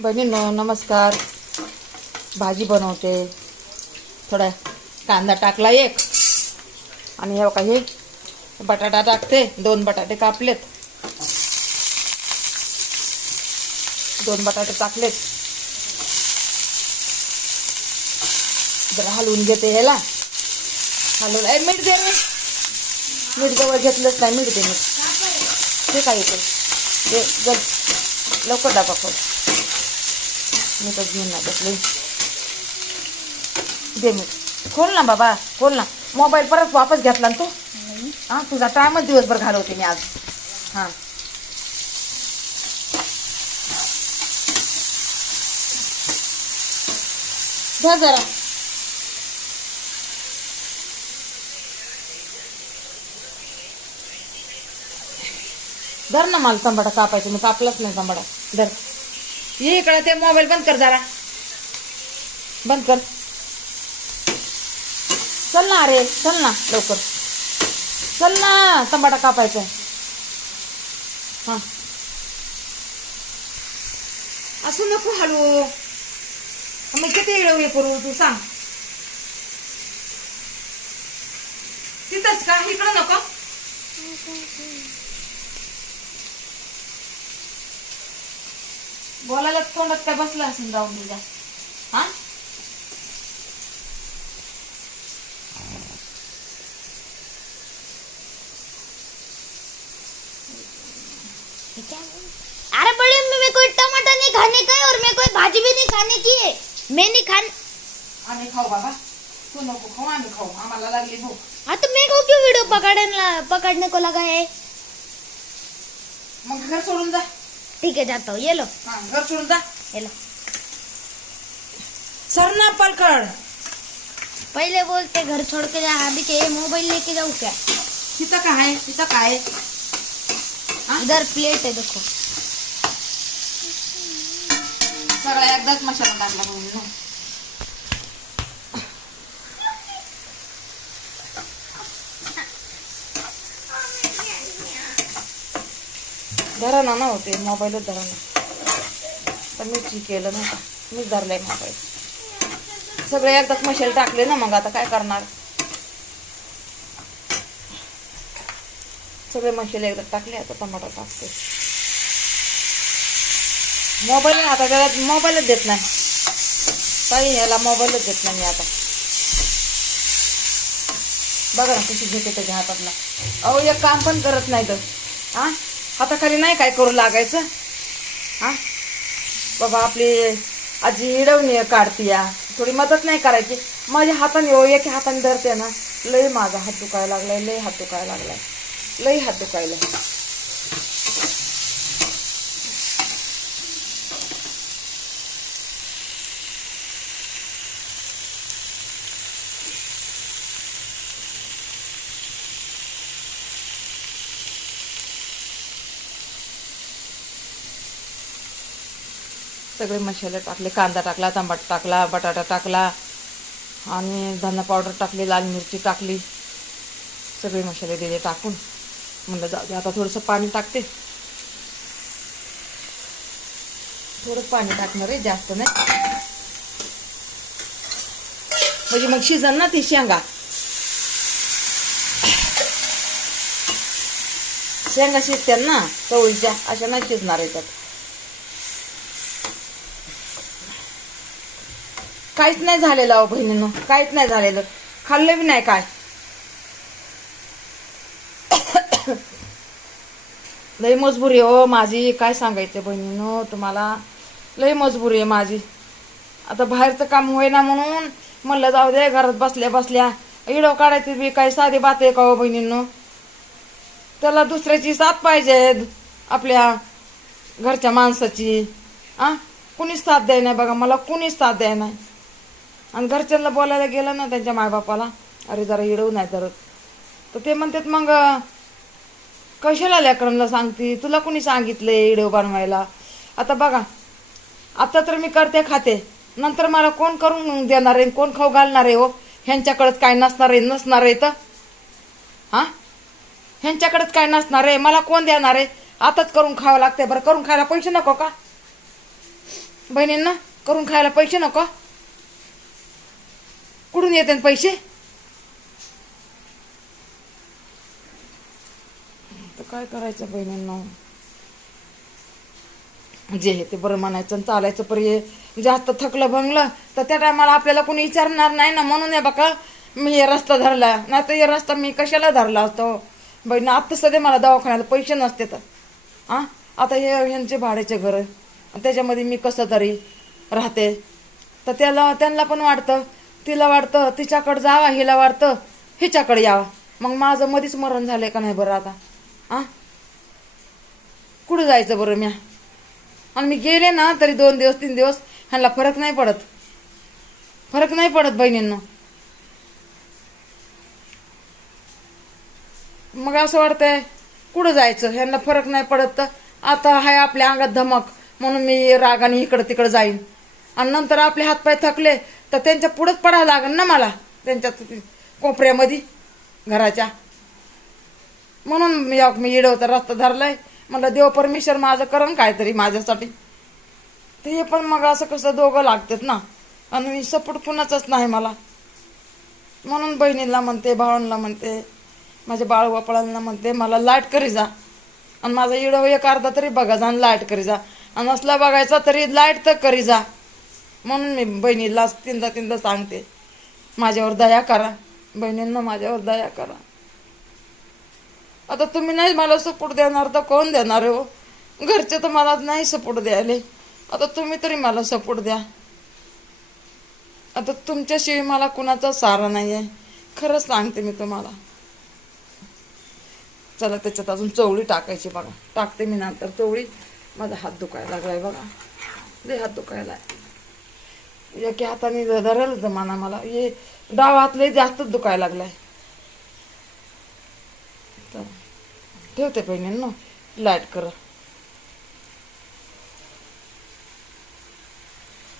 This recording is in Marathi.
बहिणींनो नमस्कार. भाजी बनवते. थोडा कांदा टाकला एक आणि हे काही बटाटा टाकते. 2 बटाटे कापलेत. 2 बटाटे टाकलेत. जरा हलवून घेते ह्याला. हलवून मीठ दे रे. मीठ जवळ घेतलंच नाही. मीठ दे. मीठ ते काय येते ते लवकर डबा खोल. मीठच घेऊन नाही घेतलं. दे मीठ. खोल ना बाबा खोल ना. मोबाईल परत वापस घेतला ना तू. हां तुझा टायमच दिवसभर घालवते मी आज. हां घ्या जरा. धर ना. मला तंबाडा कापायचं. मी कापलाच नाही तंबाडा. धर. ये इकडे. ते मोबाईल बंद कर जरा. बंद कर. चल ना. अरे चल ना लवकर. चल ना. तंबाडा कापायचा. हा असं नको हलू. मग किती वेळ हे करू तू सांग. तिथंच का इकडं नको. बोलायला तोंडात काय बसला असेल जाऊन तुझ्या. हा अरे बड़े मैं कोई टमाटर नहीं खाने का है और मैं कोई भाजी भी नहीं खाने की है. मैं नहीं खान. आम्ही खाऊ बाबा. तू नको खाऊ. आम्ही खाऊ. आम्हाला लागली भूक. हाँ तो मैं को क्यों वीडियो पकड़ने को लगा है. मग घर सोडून जा. ठीक है जाता हूँ. ये लो. हा घर सोडून जा. ये लो. सर ना पलकड. पहले बोलते घर छोड़ के जा. अभी के मोबाइल लेके जाऊँ क्या. तिथं काय तिथं काय. इधर प्लेट है देखो. सगळा एकदाच मसाला टाकला म्हणून. धरा ना होते मोबाईलच धरा ना. तर मी केलं ना. मीच धरलाय मोबाईल. सगळे एकदाच मसाले टाकले ना. मग आता काय करणार. सगळे मसाले एकदा टाकले. आता टमाटर टाकते. मोबाईल आता त्याला मोबाईलच देत नाही. काही याला मोबाईलच देत नाही मी आता. बघा ना कशी घेते त्याच्या हातातला. अहो एक काम पण करत नाही तर. हा हाताखाली नाही काय करू लागायचं. हा बाबा आपली आजी इडवणी काढती या. थोडी मदत नाही करायची. माझ्या हाताने एक हाताने धरते ना. लय माझा हात दुखायला लागलाय. लय हात दुखायला लागलाय. लय हात दुखायला. सगळे मसाले टाकले. कांदा टाकला. टमाटर टाकला. बटाटा टाकला. आणि धना पावडर टाकली. लाल मिरची टाकली. सगळे मसाले दिले टाकून. म्हणलं जाऊ दे आता थोडंसं पाणी टाकते. थोडं पाणी टाकणार आहे. जास्त नाही. म्हणजे मग शिजन ना ती शेंगा. शेंगा शिजतात ना चवळीच्या. अशा नाही शिजणार आहे त्यात. काहीच नाही झालेलं अहो बहिणीनं. काहीच नाही झालेलं. खाल्लं बी नाही काय. लई मजबुरी हो माझी. काय सांगायचं बहिणीनं तुम्हाला. लई मजबुरी आहे माझी. आता बाहेरचं काम होईना म्हणून म्हणलं जाऊ दे घरात बसल्या बसल्या इडो काढायची बी काही साधी बात आहे का हो बहिणीनं. त्याला दुसऱ्याची साथ पाहिजे. आपल्या घरच्या माणसाची. कुणीच साथ द्याय नाही बघा. मला कुणीच साथ द्याय नाही. आणि घरच्यांना बोलायला गेलं ना त्यांच्या मायबापाला अरे जरा इडव नाही धरत तर ते म्हणतात मग कशाला लेकरांना सांगते. तुला कुणी सांगितलंय इडव बनवायला. आता बघा आता तर मी करते खाते. नंतर मला कोण करून देणार आहे. कोण खाऊ घालणार आहे हो. ह्यांच्याकडेच काय नसणार आहे तर. हा ह्यांच्याकडेच काय नसणार आहे. मला कोण देणार आहे. आताच करून खावं लागते. बरं करून खायला पैसे नको का. बहिणींना करून खायला पैसे नको? कुठून येते पैसे? तर काय करायचं बहिणींना? जे आहे ते बरं म्हणायचं आणि चालायचं. पर्याय जास्त थकलं भंगलं तर त्या टायमाला आपल्याला कोणी विचारणार नाही ना. म्हणून आहे बघा मी हे रस्ता धरला, नाही तर हे रस्ता मी कशाला धरला असतो बहिणी. आत्ता सध्या मला दवाखान्याला पैसे नसते तर आता हे ह्यांचे भाड्याचे घर त्याच्यामध्ये मी कसं तरी राहते. तर त्यांना पण वाटतं, तिला वाटतं तिच्याकडे जावा, हिला वाटतं हिच्याकडे यावा. मग माझं मध्येच मरण झालंय का नाही बरं आता? कुठं जायचं बरं म्या? आणि मी गेले ना तरी 2 दिवस 3 दिवस ह्यांना फरक नाही पडत बहिणींना. मग असं वाटतंय कुठं जायचं, ह्यांना फरक नाही पडत. तर आता हाय आपल्या अंगात धमक म्हणून मी रागाने इकडं तिकडं जाईन. आणि नंतर आपले हातपाय थकले तर त्यांच्या पुढंच पडावं लागेल ना मला, त्यांच्या कोपऱ्यामध्ये घराच्या. म्हणून मी इडवता रस्ता धरलाय. मला देव परमेश्वर माझं करण काहीतरी माझ्यासाठी. ते पण मग असं कसं दोघं लागतात ना. आणि सपोर्ट कुणाचाच नाही मला. म्हणून बहिणीला म्हणते, भावांना म्हणते, माझ्या बाळवापळांना म्हणते मला लाईट करी जा. आणि माझा इडव एक अर्धा तरी बघा जा आणि लाईट करी जा. आणि असला बघायचा तरी लाईट तर करी जा. म्हणून मी बहिणीला तीनदा सांगते माझ्यावर दया करा. बहिणींना माझ्यावर दया करा. आता तुम्ही नाही मला सपोर्ट देणार तर कोण देणार हो? घरचे तर मला नाही सपोर्ट द्यायले. आता तुम्ही तरी मला सपोर्ट द्या. आता तुमच्याशिवाय मला कुणाचा सहारा नाही आहे, खरंच सांगते मी तुम्हाला. चला त्याच्यात अजून चवळी टाकायची बघा. टाकते मी नंतर चवळी. माझा हात दुखायला लागलाय बघा, लय हात दुखायला. एके हाताने धरायला जमाना मला, हे डावा हात लय जास्तच दुखायला लागलाय. ठेवते बहिणींनो, लाईट करा.